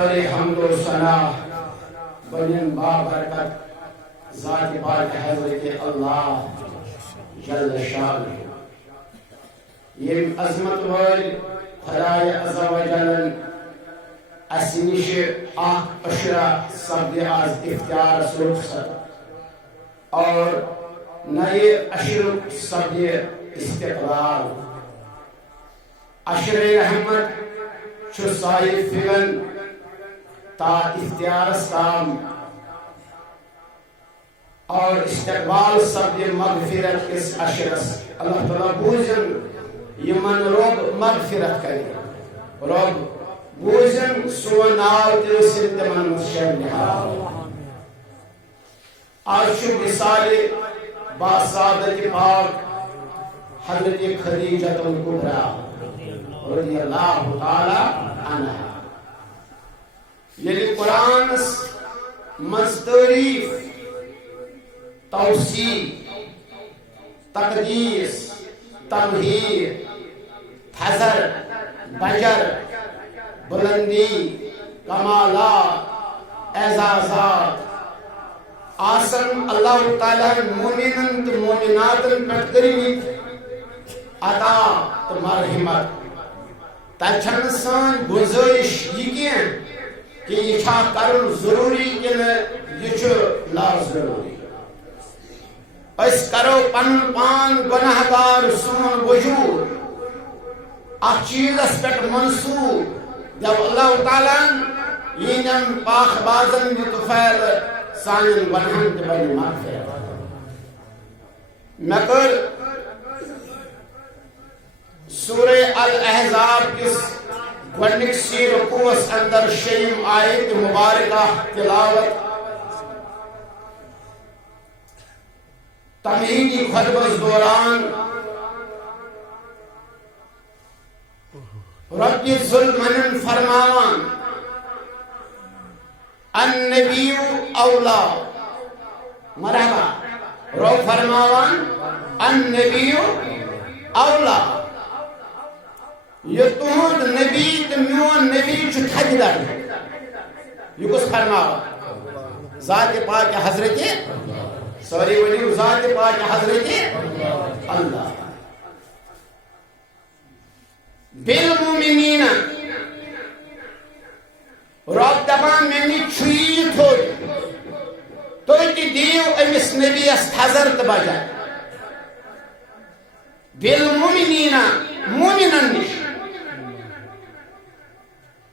حمد و ثنا بنین بابرکت ذات پاک حضرت اللہ جل شان یم عظمت وال خدای عز و جل اسنش اشرا سبد از اختیار رخصت اور نئے اشر سبد استقلال اشر رحمت چھ سائے فگن تا اختیار استام اور استقبال سبد مغفرت اس اشرس اللہ تعالیٰ بوزن یمن رب مغفرت کرے رب بوزن سو ناو ترسل تمن مشہر نحال آج شو مثال با سعادت پاک حضرت خدیجہ الکبریٰ رضی اللہ تعالی عنہ یعنی قرآن مز تعریف توصیف تقدیس تمہید حضر بجر بلندی کمالات اعزازات آسن اللہ تعالیٰ مومنن تو مومناتن پٹ کریمت عطا تو مرحمت تچھن سان گزارش یہ کین کہ یہ چھا کرن ضروری کہ یہ چھو لا ضروری اس کرو پن پان گناہگار سون وجود اخ چیز اس پٹ منصوب جب اللہ تعالیٰ یہ پاک بازن یتفیل سانن گناہن تبین مغفرت میں کر سورہ الاحزاب کس گوڑنک سی رکوس اندر شیم آیت مبارکہ تلاوت تمہیدی خطبس دوران رب ظلمن فرماوان النبی اولا مرحبا رب فرماوان النبی اولا یہ تہد نبی تو میون نبی چھ تھدر یہ کس فرماوان ذات پاک حضرت سوری ونیو ذات پاک حضرت اللہ بالمومنین رب دپان میں چھوئی تھوڑ تو دیو امس نبی اس حضر بجا بالمومنین مومنن نش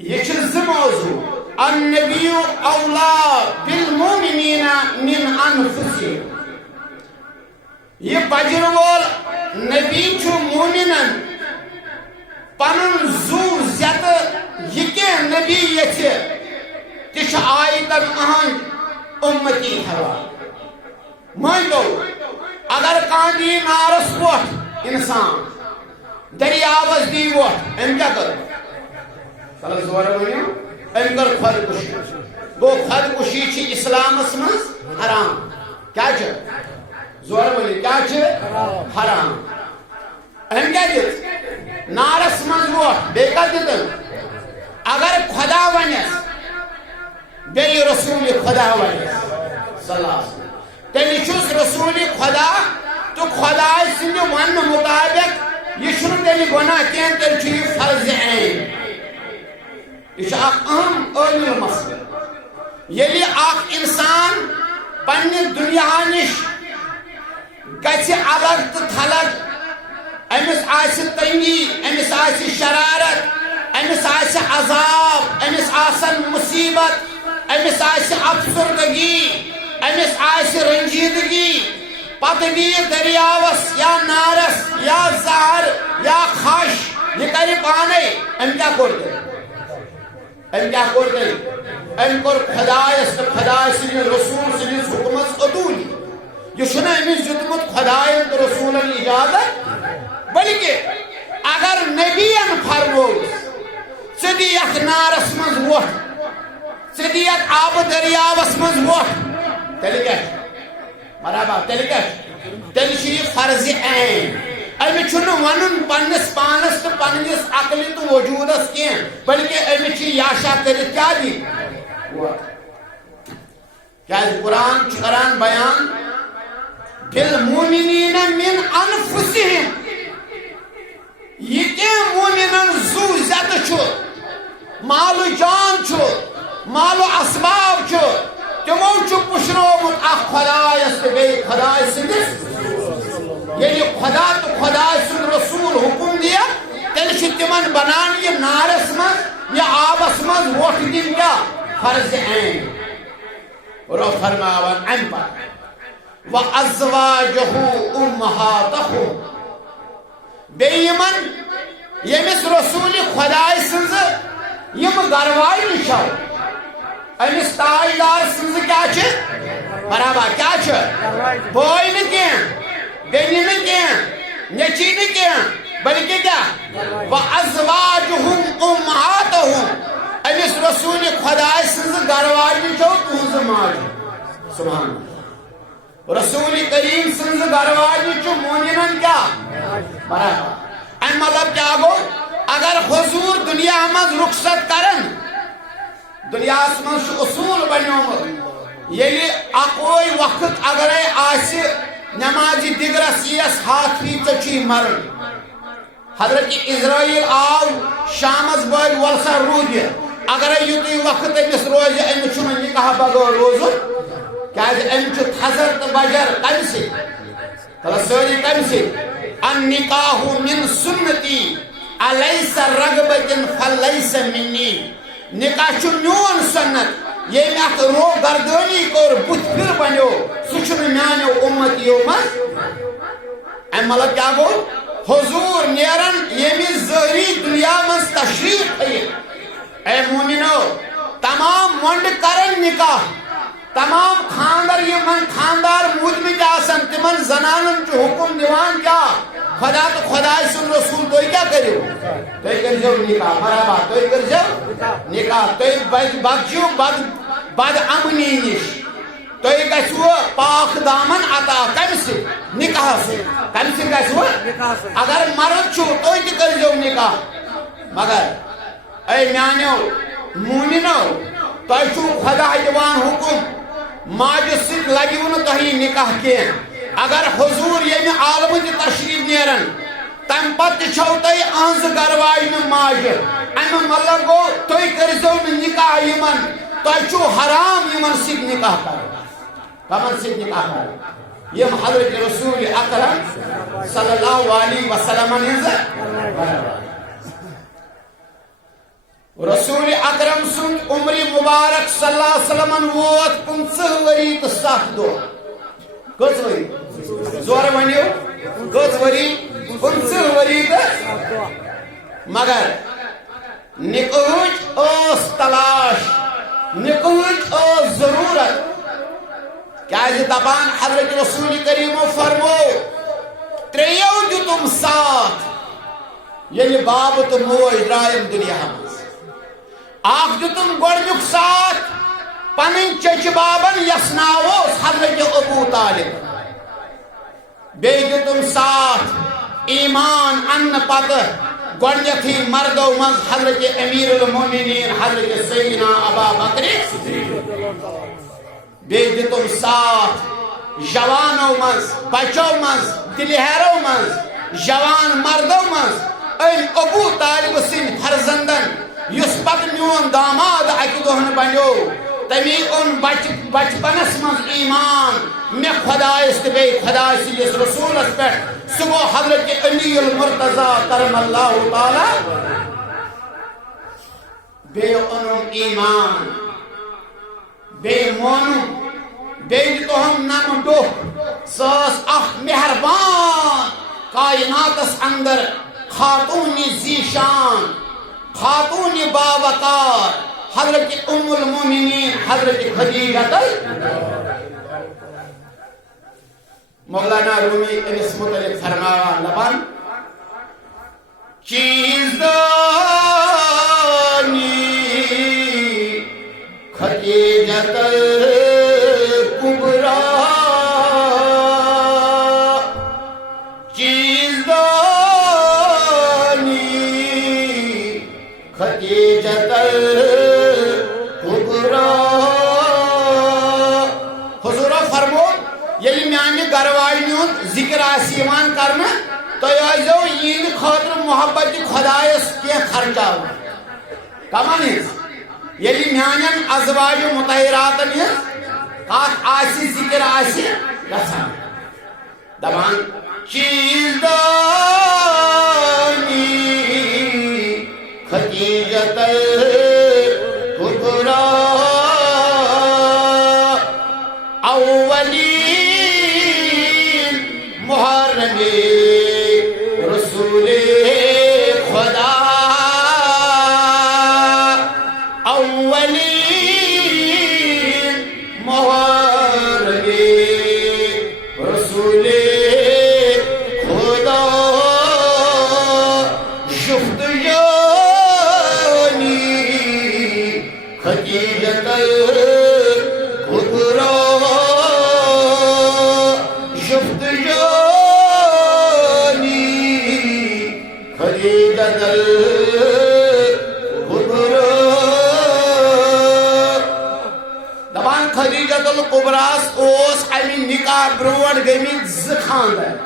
یہ چھ موضوع النبی اولا بالمومنین من انفسهم یہ بجر وول نبی چھ مومنن پنن زو زیت یہ کہ نبی یہ تش آیتن اہن امتی حوال مانگو اگر کاندی نارس ووٹ انسان دریاوز دی ووٹ ام کیا کرو صلی زور ونیو ام کر خودکشی گو خودکشی چھ اسلام اسمز حرام کیا چھ زور ونیو کیا چھ حرام ام کیا دیت نارس من ووٹ بے کا دیتن اگر خدا ونیس بے رسول خدا ونیس صلی اللہ علیہ وسلم تیلی چوز رسول خدا تو خدا سند ون مطابق یہ شروع تیلی گناہ کین تیلی چوی فرض عین یہ اہم اولو مسئلہ یلی آخ انسان پنی دنیا نش گچھ الگ تو تھلگ امس آسی تنگی امس آسی شرارت امس آسی عذاب امس آسن مصیبت امس آسی افسردگی امس آسی رنجیدگی پتگی دریاوس یا نارس یا زہر یا خش یہ کری پانے ام کیا کرتے ام کیا کرتے ام کر خدایس خدای سنی رسول سنی حکمت ادولی یہ شنہ امس جتمت خدای رسول اجازت بلکہ اگر نبیان فرموس صدیت نارس مز ووٹ صدیت آب دریاوس مز ووٹ تیلی کیا مرحبا تیلی کیا تیلی چھ فرض عین امی چھنو ونن پنس پانس تو پنس عقل تو وجودس کی بلکہ امی چھ یاشا کرت کیا دی کیا قرآن کران بیان بالمؤمنین من انفسهم یہ کیا مومنن زو زد چھو مال جان چھو مال اسباب چھو تمو چھو پشرومت اخ خدایس تو بی خدای سندس یعنی خدا تو خدای سن رسول حکم دیا تیل تمن بنان یہ نارس من یا آبس من ووٹ دن کیا فرض عین اور فرماون ان پر وَأَزْوَاجُهُ أُمَّهَاتَهُمْ بیمن یمس رسول خدای سنز یم گروائی نشو امس تاجدار سنز کیا چھ برابر کیا چھ بوئی نکین بینی نکین نچی نکین بلکہ کیا وَأَزْوَاجُهُمْ أُمَّهَاتَهُمْ امس رسول خدای سنز گروائی نشو تونز ماج سبحان اللہ رسول کریم سنز گرواجی چو مومنن کیا برابر این مطلب کیا گو اگر حضور دنیا مز رخصت کرن دنیا مز اصول بنیوم یلی اقوی وقت اگر آسی نمازی دیگر سیس ہاتھی چچی مرن حضرت اسرائیل آو شامز باید ورسا رو دیا اگر یوتی وقت امس روزی امچون نکاح بغیر روزو کیا امچو تھزر تو بجر کم سے سوری کم سے النکاح من سنتی علیس رغبت فلیس منی نکاح چو میون سنت یہ میں اک رو گردونی کور بت پھر بنیو سچن میانیو امتیو مز ایم مطلب کیا گو حضور نیرن یمی ظہری دنیا مز تشریف ہے اے مومنو تمام منڈ کرن نکاح تمام خاندر یہ من خاندار مدمت آسن تمن زنانن جو حکم دیوان کیا خدا تو خدای سن رسول تو کیا کریو تو کر جو نکاح مرحبا تو کر جو نکاح تو بچیو بد امنی نش تو گھو پاک دامن عطا کم سے نکاح سے کم سے گھو اگر مرد چھو تو کر جو نکاح مگر اے میانیو مومنو تو چھو خدا دیوان حکم ماجد سید لگیون تہی نکاح کیا اگر حضور یعنی عالم کی تشریف نیرن تم پت چھو تہی انز گروائی میں ماجد ایم مطلب گو توی کرزو نکاح یمن تو چھو حرام یمن سید نکاح کر کمن سید نکاح کر یم حضرت رسول اکرم صلی اللہ علیہ وسلم رسول اکرم سن عمر مبارک صلی اللہ علیہ وسلم ووت 50 وری تو 7 دو کس وری زور ونیو کس وری 50 وری تو مگر نکوچ اوس تلاش نکوچ اوس ضرورت کیا دبان حضرت رسول کریم فرمو تریو جو تم ساتھ یعنی باب تو موج رائم دنیا ہم آخ جو تم گوڑنک ساتھ پنن چچ بابن یسناوس حضرت ابو طالب بے جو تم ساتھ ایمان ان پت گوڑنیتھی مردو مز حضرت امیر المومنین حضرت سیدنا ابا بکر بے جو تم ساتھ جوانو مز بچو مز دلہرو مز جوان مردو مز این ابو طالب سن فرزندن یس پت میون داماد اکی دہن بنیو تمی ان بچپنس من ایمان میں خدایس بے خدایس یس رسول اس پر سگو حضرت علی المرتضی کرم اللہ تعالی بے انم ایمان بے مونم بے تو ہم نم دو ساس اخ مہربان کائناتس اندر خاتون زیشان خاتون باوقار حضرت ام المومنین حضرت خدیجہ مولانا رومی انس متعلق فرمایا لبان چیز دانی خدیجہ کبریٰ چیز دانی گروالی ذکر آسیمان کرنا تو آئیزو یہ خاطر محبت خدایس کی خرچہ کمان یلی میانین ازواج مطہرات کات آسی ذکر آسی گسان دبان چیز دانی خدیجت الکبری اولین محرم رسول خدا اولین محرم رسول خدا شفت جانی خدیجت خدیجت الکبراس اوس امی نکاح برونٹ گمت ز خاندار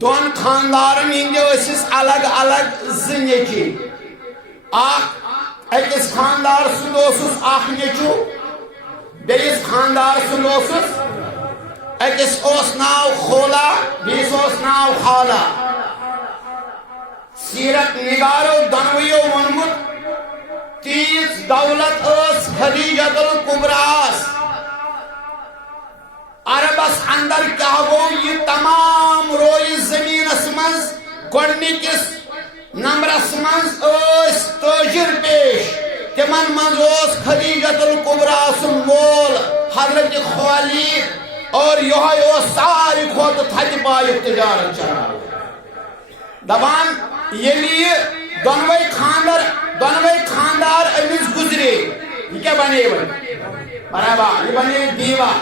دون خاندارن ہندس الگ الگ ز نیچی اکس خاندار سند اخ نیچو بیس خاندار سند اکس ناو خولا بیس ناو خالا سیرت نگارو دنویو ونمت تیز دولت اس خدیجت الکبراس عربس اندر کیا گو یہ تمام روی زمین اسمنز گوڑنکس نمبرس منز اس تاجر پیش تمن منز اس خدیجت الکبراس مول حضرت خالد اور یہ ساری خود تھج پائی تجارت چلا دبان یہ لیے دونوئی خاندار امس گزرے یہ کیا بنے برابر یہ بنے دیوا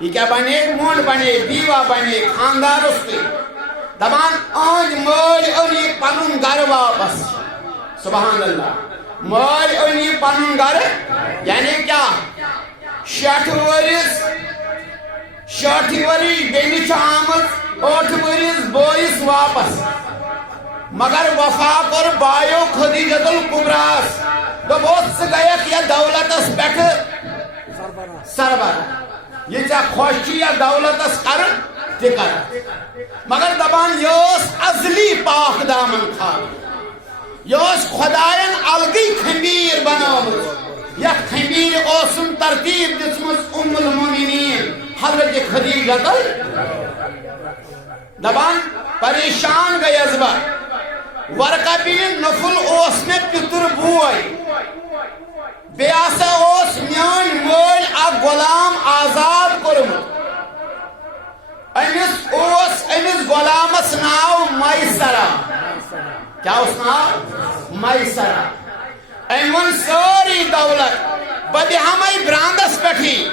یہ کیا بنے مونڈ بنے دیوا بنے خاندار اس کے دبان آج مول اونی پنن گھر واپس سبحان اللہ مول اونی پنن گھر یعنی کیا 60 ورش بینی آمد 8 ورش بوئس واپس مگر وفا کر بایو خدیجت الکبراس دبوس گیک یا دولت اس بیٹھ سربراہ یہ چاہ خوشی یا دولت اس کر تکر مگر دبان یوس ازلی پاک دامن کھار یوس خدایان الگی خمیر بنامت یا خمیر اوسن ترتیب جسمس المومنین حضرت خدیجت دبان پریشان گئی ازبا ورقہ بن نفل اوس میں پتر بوئی بیاسا اوس میان مول اک غلام آزاد کرمت امس غلامس ناو میسرہ کیا اس ناو میسرہ ایمن ساری دولت بدی ہمیں براندس بیٹھی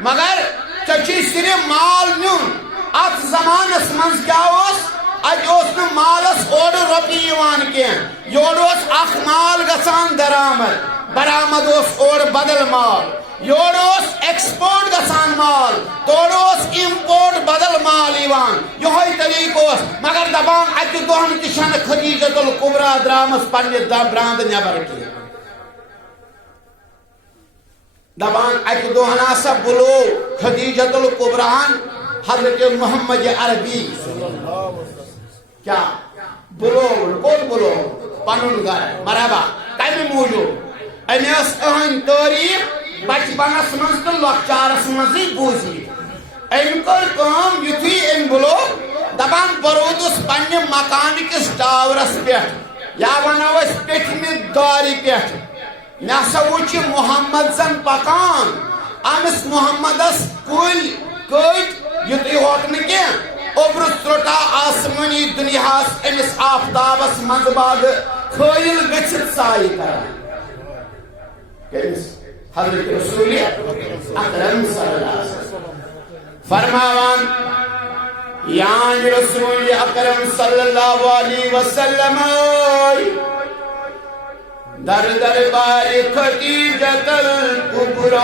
مگر چچی صرف مال نیون ات زمانس منز کیا اس اتہ مالس اوڑ روپی یوان کین یوڑ اخ مال گسان درآمد برآمد اوڑ بدل مال یوڑ ایکسپورٹ گسان مال توڑ امپورٹ بدل مال یوان یہ طریق مگر دپان اتہ دہن تہ خدیجت الکبری درامس پنہ براند نبر کی دپان اتہ دہن ہسا بلو خدیجت الکبریٰ حضرت محمد عربی کیا بلو کون بلو پنن گھر مرحبا تمہ موجود امس اہن تعریف بچپنس مز تو لکچارس مزی بوزی ام کر کام یتھی ام بلو دپان برودس پنہ مکان کس ٹاورس پہ یا ونو اس پٹھمہ داری پہ مے ہسا وچھ محمد زن پکان امس محمدس کل کٹ یتھی ہوت نہ کی اوبر ترٹا آسمانی دنیاس امس آفتابس مز باغ کھیل گچھت سائی کران حضرت رسول اکرم صلی اللہ علیہ وسلم فرماوان یان رسول اکرم صلی اللہ علیہ وسلم در دربار خدیجت الکبری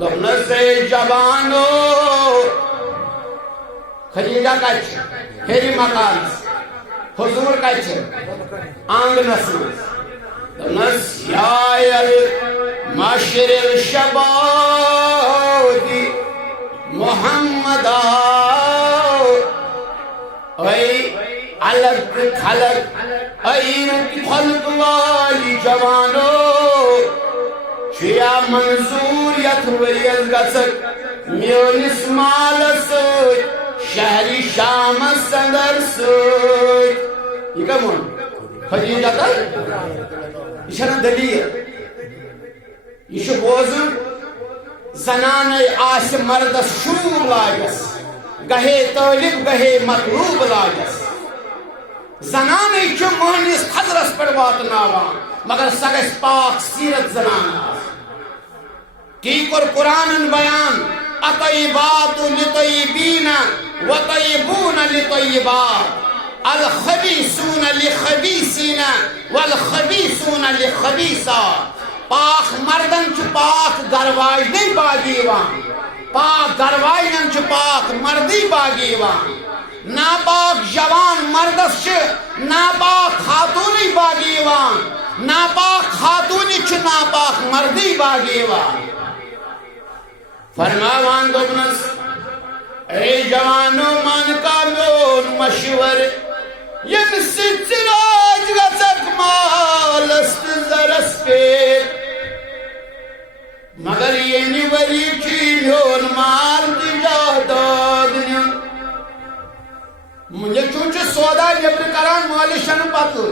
دوپنس اے جوانو خدیجہ کچھ ہیری مکانس حضور کچھ آنگنس مز دوپنس یا معاشر الشباب محمد اے الگ خلق ایرت خلق والی جوانو شیا منظور یت وریل گسک میونس مال سوت شہری شام سندر سوت یہ کمون خدیجہ کا یہ چھنا دلیل یہ چھو بوزن زنان آس مردس شروع لاگس گہے طالب گہے مطلوب لاگس زنان چھو مہنس حضرس پر واتناوان مگر سگس پاک سیرت زنان تیکر قرآن بیان اطیبات لطیبین و طیبون لطیبات الخبیثون لخبیثین والخبیثون لخبیثات پاک مردن چھ پاک گرواجنی باگیوان پاک گرواجنن چھ پاک مردی باگیوان ناپاک جوان مردس چھ ناپاک خاتونی باگیوان ناپاک خاتونی چھ ناپاک مردی باگیوان فرماوان دوبنس اے جوانو من کا میون مشور یم سچراج گزک مالست زرس پہ مگر یہ نیوری چی میون مال دی جاداد نیم مجھے چونچہ سودا نیبر کران مالشن پتو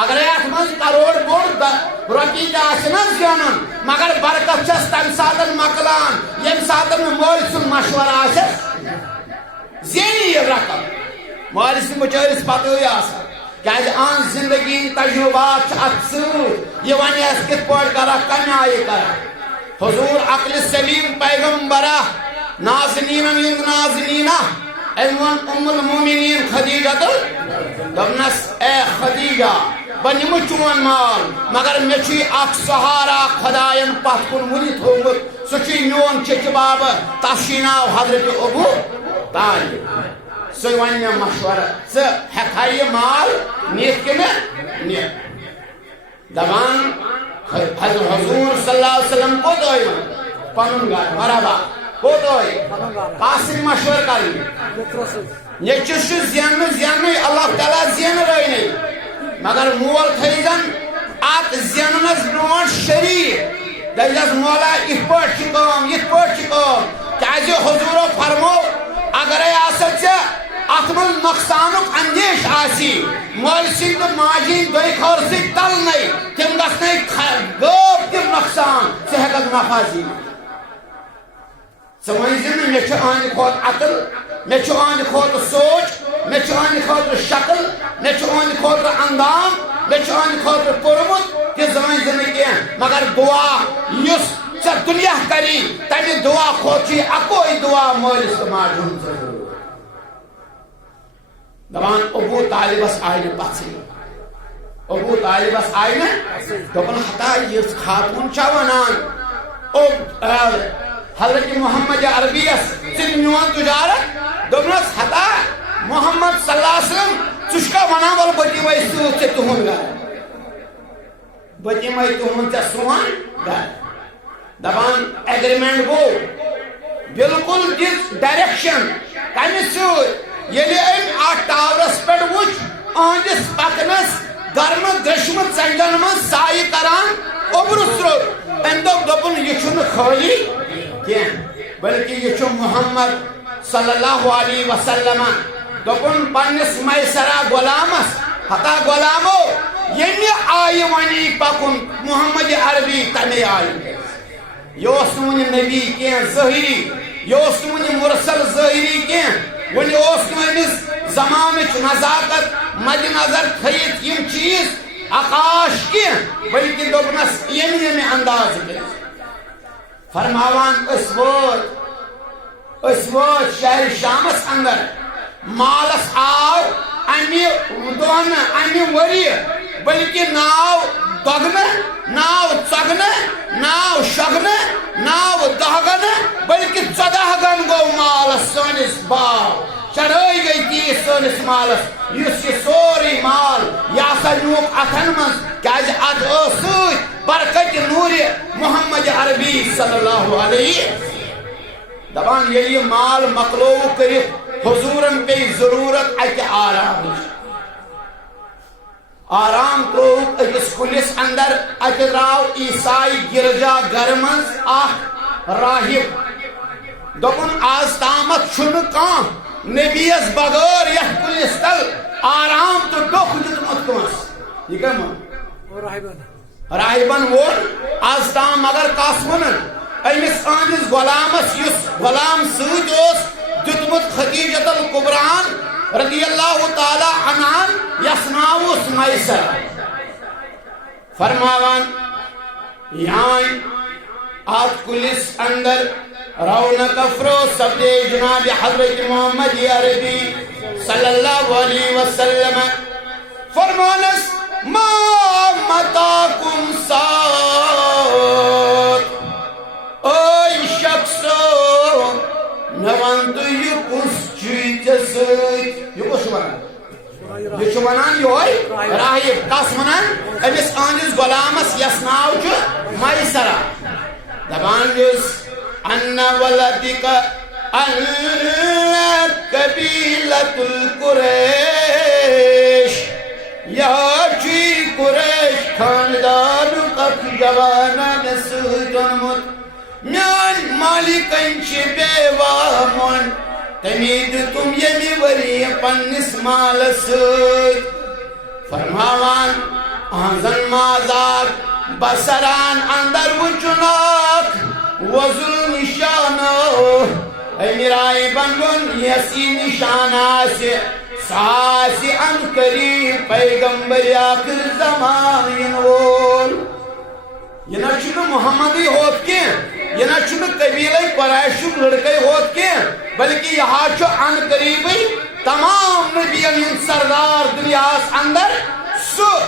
اگر ایک منز کروڑ بورد روکی جاسنا زیانن مگر برکت چست تم ساتن مکلان یم ساتن مولسن مشور آسس زینی یہ رقم مولسن بچارس پتوی آسا کہ آن زندگی تجربات اکثر یہ ونی اس کت پوڑ کرا کمی آئی کرا حضور عقل سلیم پیغمبرہ نازنین نازنینہ ام المومنین خدیجہ دبنس اے خدیجہ بنیمو چون مال مگر میں چی اک سہارا خدایان پت کن ونی تھومت سچی میون چچ باب تشیناو حضرت ابو طالب سو ونی مشورہ سو ہکھائی مال نیت کے میں نیت دبان حضور صلی اللہ علیہ وسلم کو دوئی پنن گار مرحبا کو دوئی قاسم مشور کری نیچش زین اللہ تعالیٰ زین رہی نہیں مگر مول تھیزن آت زیننس برون شریف دلیس مولا ات پاٹ چکام کیازِ حضور فرمو اگر آسد سے اتمن نقصانک اندیش آسی مول سند ماجی دوی خورسی تل نہیں تم گسنے گوب تم نقصان سے ہکت نفاذی سمجھن میں آن کھوت عقل میں آن کھوت سوچ میں آن کھوت شکل میں آن کھوت اندام میں آن کھوت پورمت کہ زمین کی مگر دعا یس ژے دنیا کری تمہ دعا کھوت اکوئی دعا مولس تو ماجن دپان ابو طالبس آئی پھسن ابو طالبس آئی دپان ہتا یہ خاتون چھ ونان حضرت محمد عربیس ژٕ میون تجارت دوپنس ہتا محمد صلی اللہ علیہ وسلم ژٕ ونان ول بہٕ دِمے سۭتۍ ژےٚ تُہُنٛد گرٕ بہٕ دِمے تُہُنٛد ژےٚ سون گرٕ دپان ایگریمنٹ گو بالکل دِژ ڈائریکشن کمہِ سۭتۍ ییٚلہِ أمۍ اتھ ٹاورس پٮ۪ٹھ وٕچھ أہنٛدِس پکنس گرمہٕ گٔشمہٕ ژنٛڈن منٛز سایہِ کران اوٚبرٕ سرٛوٚت أمۍ دوٚپ دوٚپُن یہِ چھُنہٕ خٲلی کینٛہہ بلکہ یہ چھُ محمد صلی اللہ علیہ وسلم دوپن پنس میسرا غلامس ہتا غلامو یمی آئی ونی پکن محمد عربی تمے آئی یہ ون نبی کی ظاہری یہ ون مرسل ظاہری کی ون امس زمان نزاکت مد نظر تھیت یم چیز آکاش کی بلکہ دوپنس یمی انداز فرماوان اس ووت شہر شامس اندر مالس آو امی دون امی وری بلکہ ناو دگن ناو ژگن ناو شگن ناو دہگن بلکہ 14 گن گو مالس سنس باو چڑھائی گئی تیس سنس مالس اس یہ سوری مال یہ سا نیوک اتن من کیاز ات ست برکت نور محمد عربی صلی اللہ علیہ دپان یل یہ مال مکلو کرت حضورن پہ ضرورت اتہ آرام آرام تروک اکس کلس اندر اتہ درو عیسائی گرجا گر مز اخ راہب دپن آز تامت چھن کان نبیس بغیر یہ کلس تل آرام تو ڈوک دتمت کنس یہ کم راہبن وون آز تام مگر کس ونن امس اہندس غلامس اس غلام ست دتمت خدیجۃ الکبران رضی اللہ تعالی عنہان یس ناو اس میسر فرماوان یہاں آت کلس اندر رونق افروز سبدے جناب حضرت محمد عربی صلی اللہ علیہ وسلم فرمانس ما متاکم سات اے شخصو نوان تو یہ کس چیز سیت یہ کس ونان یہ ونان یہ راہب کس ونان امس اہندس غلامس یس ناو میسرہ دپان جس ان ولدک ان قبیلۃ القریش یہ چی قریش خاندان اک جوانان سیت اونمت میان مالکن چھ بیوہ من تمید تم یمی وری پنس مال سیت فرماوان اہنزن مازار بسران اندر وچناک وزل نشانو اے میرائی بنگن یسی نشانہ سے ساسی ان قریب پیغمبر آخر زمان وول یہ نہ چھو محمدی ہوت کی یہ نہ چھو قبیلہ قریشک لڑکے ہوت کی بلکہ یہاں چھو ان قریبی تمام نبیان سردار دنیا اندر سو